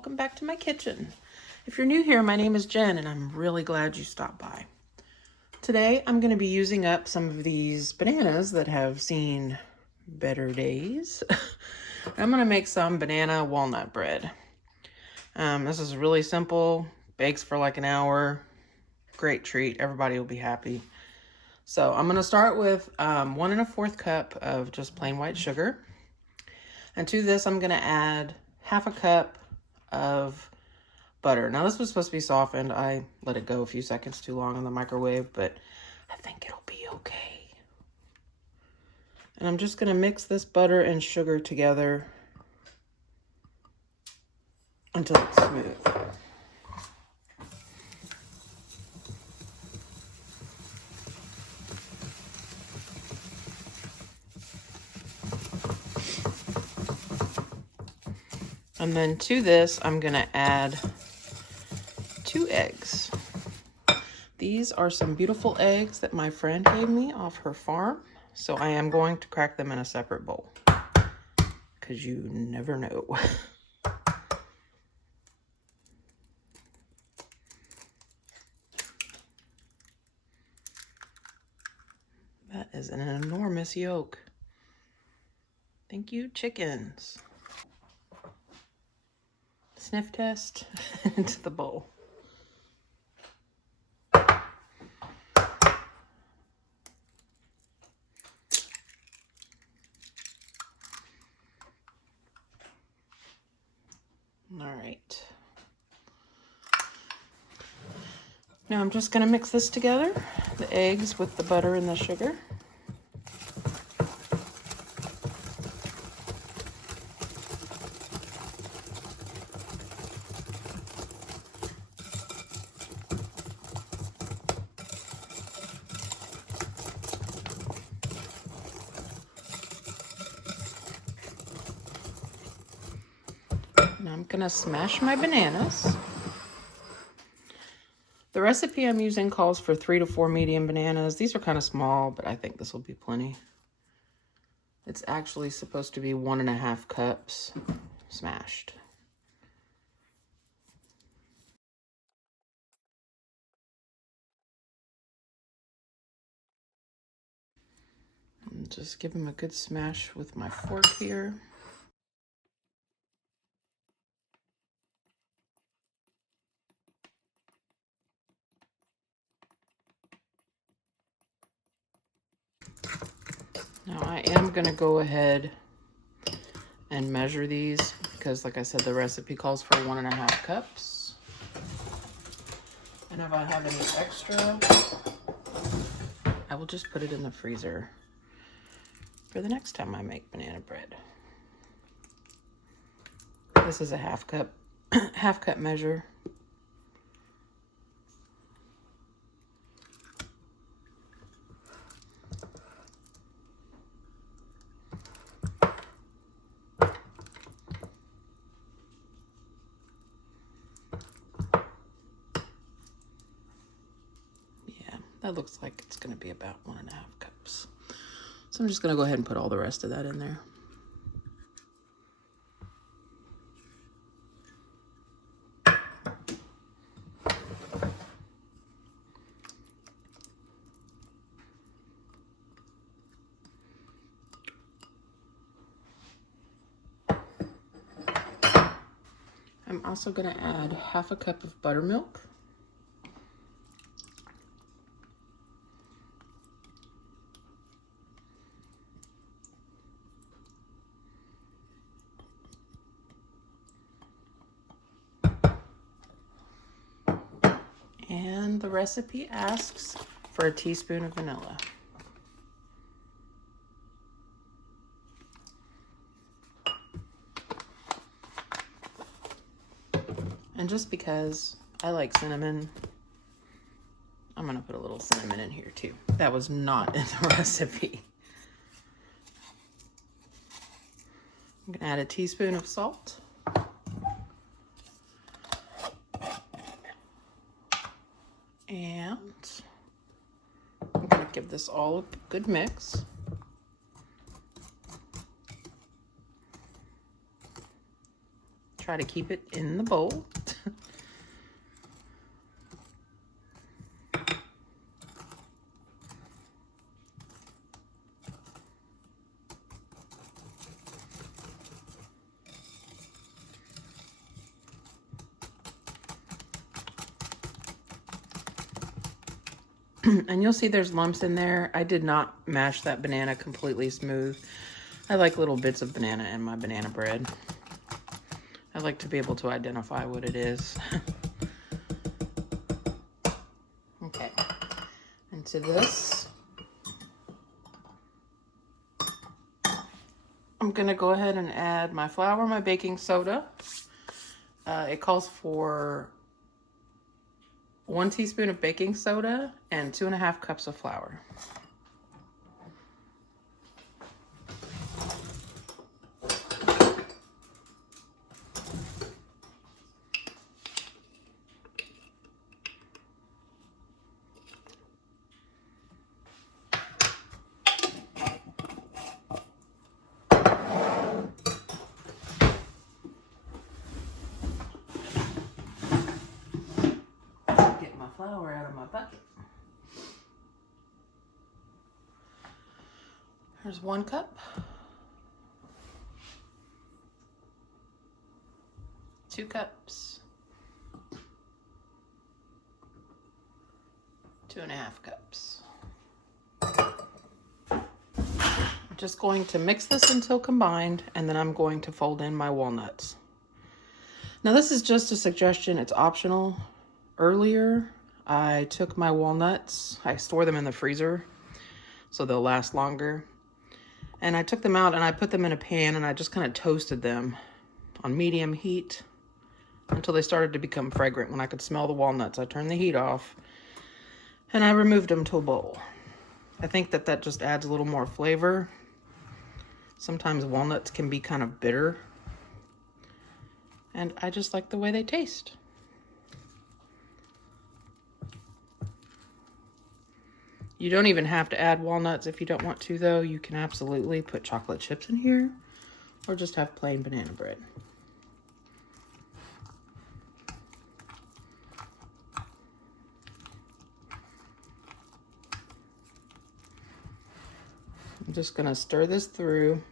welcome back to my kitchen. If you're new here, my name is Jen and I'm really glad you stopped by. Today I'm going to be using up some of these bananas that have seen better days. I'm going to make some banana walnut bread. This is really simple, bakes for like an hour, great treat, everybody will be happy. So I'm going to start with 1 1/4 cup of just plain white sugar. And to this, I'm going to add 1/2 cup of butter. Now, this was supposed to be softened. I let it go a few seconds too long in the microwave, but I think it'll be okay. And I'm just going to mix this butter and sugar together until it's smooth. And then to this, I'm going to add 2 eggs. These are some beautiful eggs that my friend gave me off her farm. So I am going to crack them in a separate bowl because you never know. That is an enormous yolk. Thank you, chickens. Sniff test into the bowl. All right. Now I'm just going to mix this together, the eggs with the butter and the sugar. Now I'm going to smash my bananas. The recipe I'm using calls for 3 to 4 medium bananas. These are kind of small, but I think this will be plenty. It's actually supposed to be 1 1/2 cups smashed. And just give them a good smash with my fork here. Now I am going to go ahead and measure these because, like I said, the recipe calls for 1 1/2 cups. And if I have any extra, I will just put it in the freezer for the next time I make banana bread. This is a 1/2 cup, 1/2 cup measure. That looks like it's going to be about 1 1/2 cups. So I'm just going to go ahead and put all the rest of that in there. I'm also going to add 1/2 cup of buttermilk. And the recipe asks for a teaspoon of vanilla. And just because I like cinnamon, I'm going to put a little cinnamon in here too. That was not in the recipe. I'm going to add a teaspoon of salt. And I'm going to give this all a good mix. try to keep it in the bowl. And you'll see there's lumps in there. I did not mash that banana completely smooth. I like little bits of banana in my banana bread. I like to be able to identify what it is. Okay, into this, I'm gonna go ahead and add my flour, my baking soda. It calls for 1 teaspoon of baking soda and 2.5 cups of flour. Flour out of my bucket. There's 1 cup, 2 cups, 2.5 cups. I'm just going to mix this until combined, and then I'm going to fold in my walnuts. Now this is just a suggestion, it's optional. Earlier, I took my walnuts, I store them in the freezer so they'll last longer. And I took them out and I put them in a pan and I just kind of toasted them on medium heat until they started to become fragrant. When I could smell the walnuts, I turned the heat off and I removed them to a bowl. I think that that just adds a little more flavor. Sometimes walnuts can be kind of bitter, and I just like the way they taste. You don't even have to add walnuts if you don't want to, though. You can absolutely put chocolate chips in here or just have plain banana bread. I'm just gonna stir this through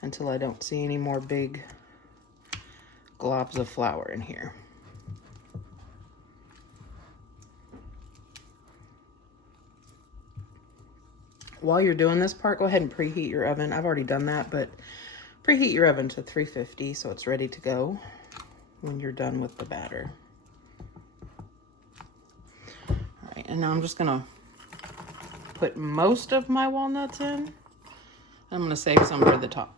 until I don't see any more big globs of flour in here. While you're doing this part, go ahead and preheat your oven. I've already done that, but preheat your oven to 350 so it's ready to go when you're done with the batter. All right, and now I'm just gonna put most of my walnuts in. I'm gonna save some for the top.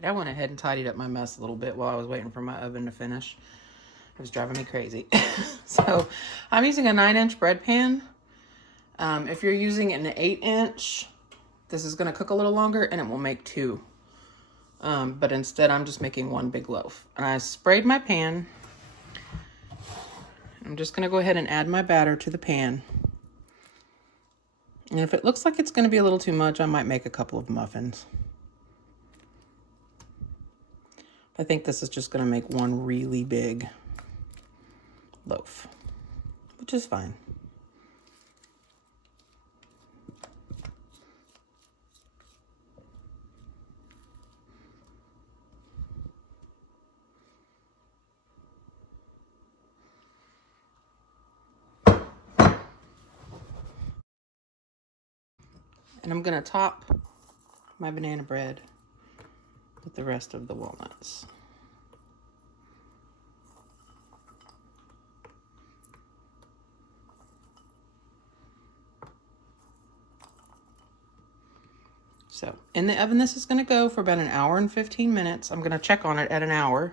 I went ahead and tidied up my mess a little bit while I was waiting for my oven to finish. It was driving me crazy. So I'm using a 9-inch bread pan. If you're using an 8-inch, this is gonna cook a little longer and it will make 2. But instead I'm just making 1 big loaf. And I sprayed my pan. I'm just gonna go ahead and add my batter to the pan. And if it looks like it's gonna be a little too much, I might make a couple of muffins. I think this is just gonna make 1 really big loaf, which is fine. And I'm gonna top my banana bread with the rest of the walnuts. So in the oven, this is gonna go for about 1 hour and 15 minutes. I'm gonna check on it at 1 hour.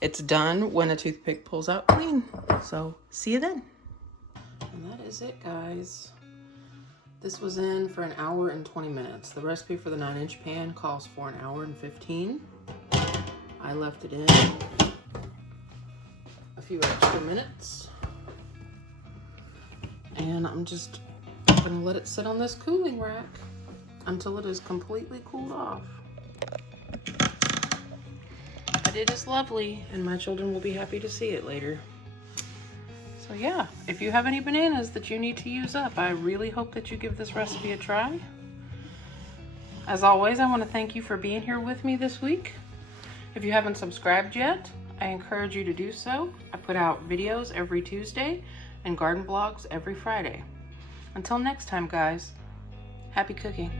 It's done when a toothpick pulls out clean. So see you then. And that is it, guys. This was in for 1 hour and 20 minutes. The recipe for the 9-inch pan calls for 1 hour and 15. I left it in few extra minutes. And I'm just gonna let it sit on this cooling rack until it is completely cooled off. But it is lovely, and my children will be happy to see it later. So yeah, if you have any bananas that you need to use up, I really hope that you give this recipe a try. As always, I want to thank you for being here with me this week. If you haven't subscribed yet, I encourage you to do so. I put out videos every Tuesday and garden blogs every Friday. Until next time, guys, happy cooking.